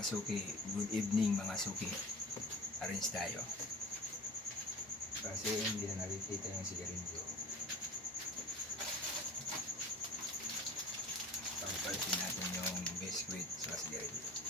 mga suki, good evening mga suki. Arrange tayo. Kasi hindi na nakikita yung sigarilyo. Pagpalitin natin yung biscuit sa sigarilyo.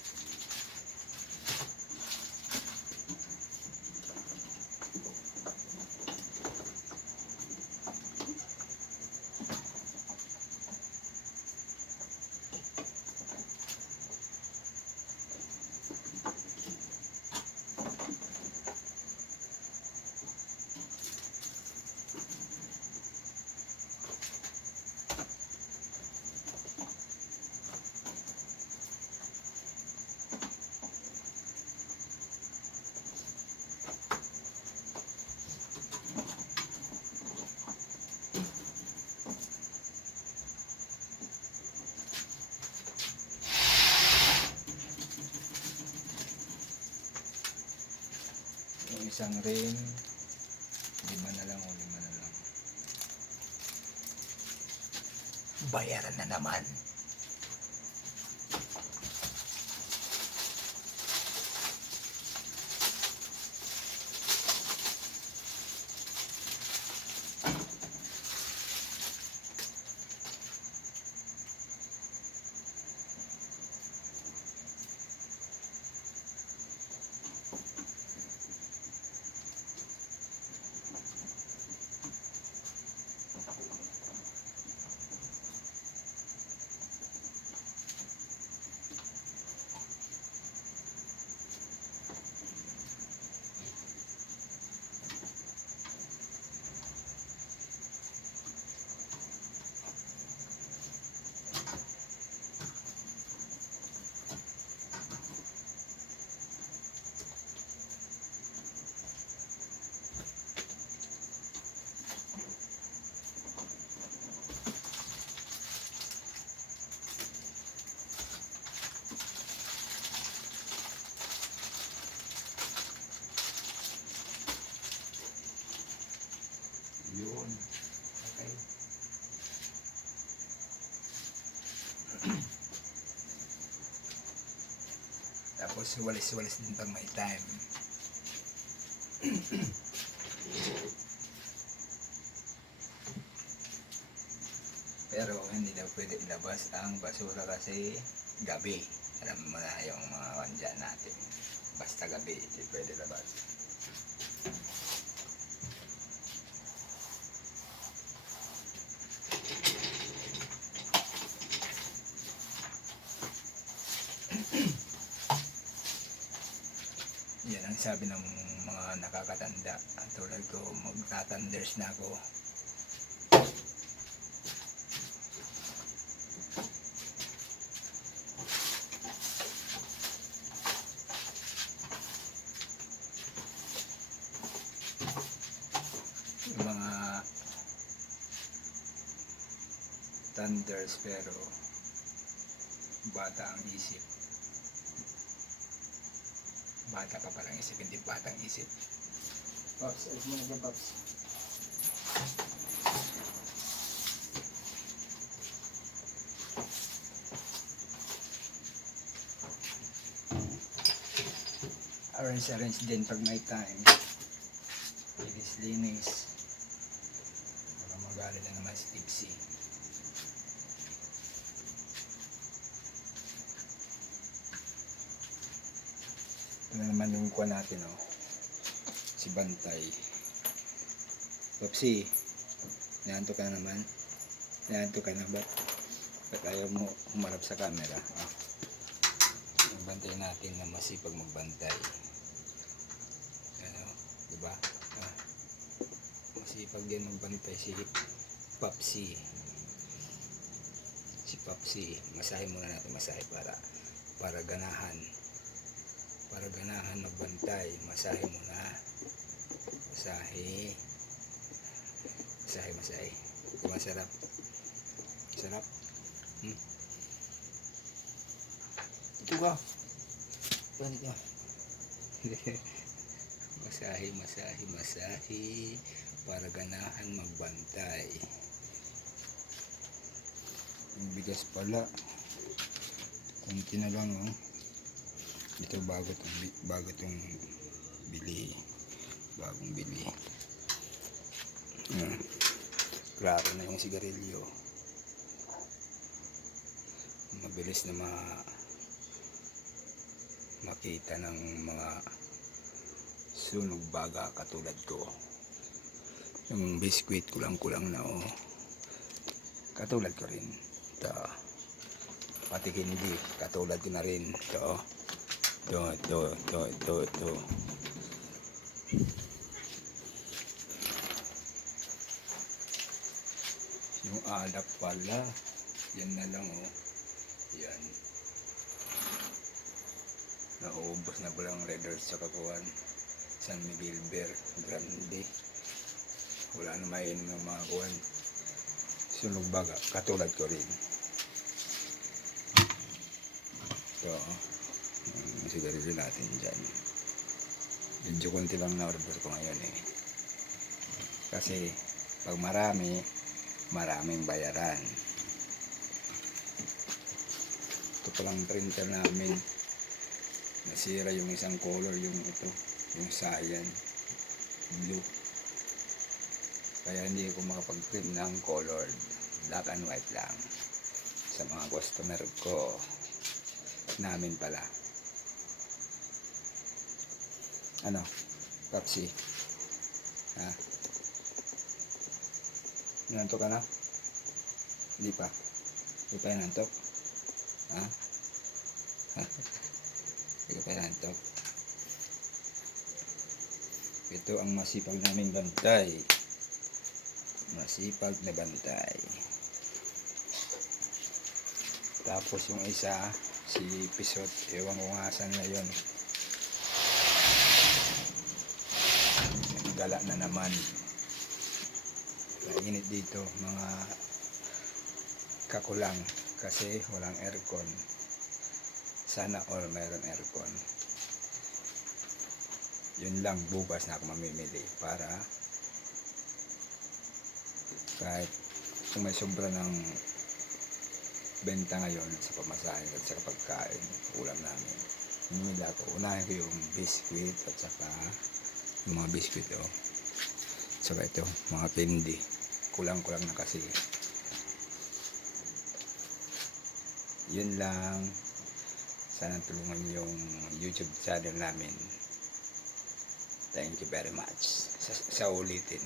Isang rin, 5 na lang o 5 na lang. Bayaran na naman. Yun. Okay. Tapos walis-walis din pag may time. Pero hindi daw pwede ilabas ang basura kasi gabi. Alam mo na yung mga kandyan natin. Basta gabi, hindi pwede labas. Yan ang sabi ng mga nakakatanda. Tulad ko, magtatanders na ako. Yung mga thunders pero bata ang isip. Bata pa palang isip, hindi batang isip. Pops, alis mo na dyan, Pops. Arrange din pag may time. Linis. Baka magalit na naman si Tipsy. Ito na naman yung kuha natin, oh. Si Bantay. Popsi, naanto ka na naman. Naanto ka na ba? Ba't ayaw mo humarap sa camera? Ah. Bantay natin na masipag magbantay. Ano, diba? Ah. Masipag yan magbantay si Popsi. Si Popsi, masahe muna natin, masahe para ganahan. Para ganahan magbantay, masahe muna. Masahe. Masarap. Sarap. Ito ka. Panik ka. Masahe. Para ganahan magbantay. Yung bigas pala. Kunti na lang, oh. Ito bago tong bili. Bagong bili. Klaro na yung sigarilyo. Mabilis na makita ng mga sunog baga katulad ko. Yung biskwit kulang na katulad ko rin. Ito. Pati hindi katulad ko na rin. Ito. Ito. Yung alak pala. Yan na lang Yan. Nauubos na pala ang Red Earth sa kakuhan. San Miguel Beer Grande. Wala na mainom ng mga kuhan. Sunog baga. Katulad ko rin. Ito. Sigarilyo natin dyan. Medyo konti lang na order ko ngayon Kasi pag maraming bayaran. Ito palang printer namin. Nasira yung isang color, yung cyan blue. Kaya hindi ko makapag-print ng colored. Black and white lang. Sa mga customer ko. Namin pala. Ano? Pepsi. Ha? Nantok ka na? Hindi pa. Hindi pa yan nantok? Ha? Hindi pa yan nantok? Ito ang masipag naming bantay. Masipag na bantay. Tapos yung isa, si Pisot. Ewan ko nga saan na yun. Gala na naman. Mainit dito mga kakulang kasi walang aircon. Sana all mayroon aircon. Yun lang, bukas na ako mamimili para kahit kung may sobra ng benta ngayon sa pamasahe at sa pagkain ulam namin, mamimili ako. Unahin ko yung biskwit at saka yung mga biskwit saka ito mga candy. Kulang na kasi. Yun lang. Sana tulungan yung YouTube channel namin. Thank you very much sa ulitin.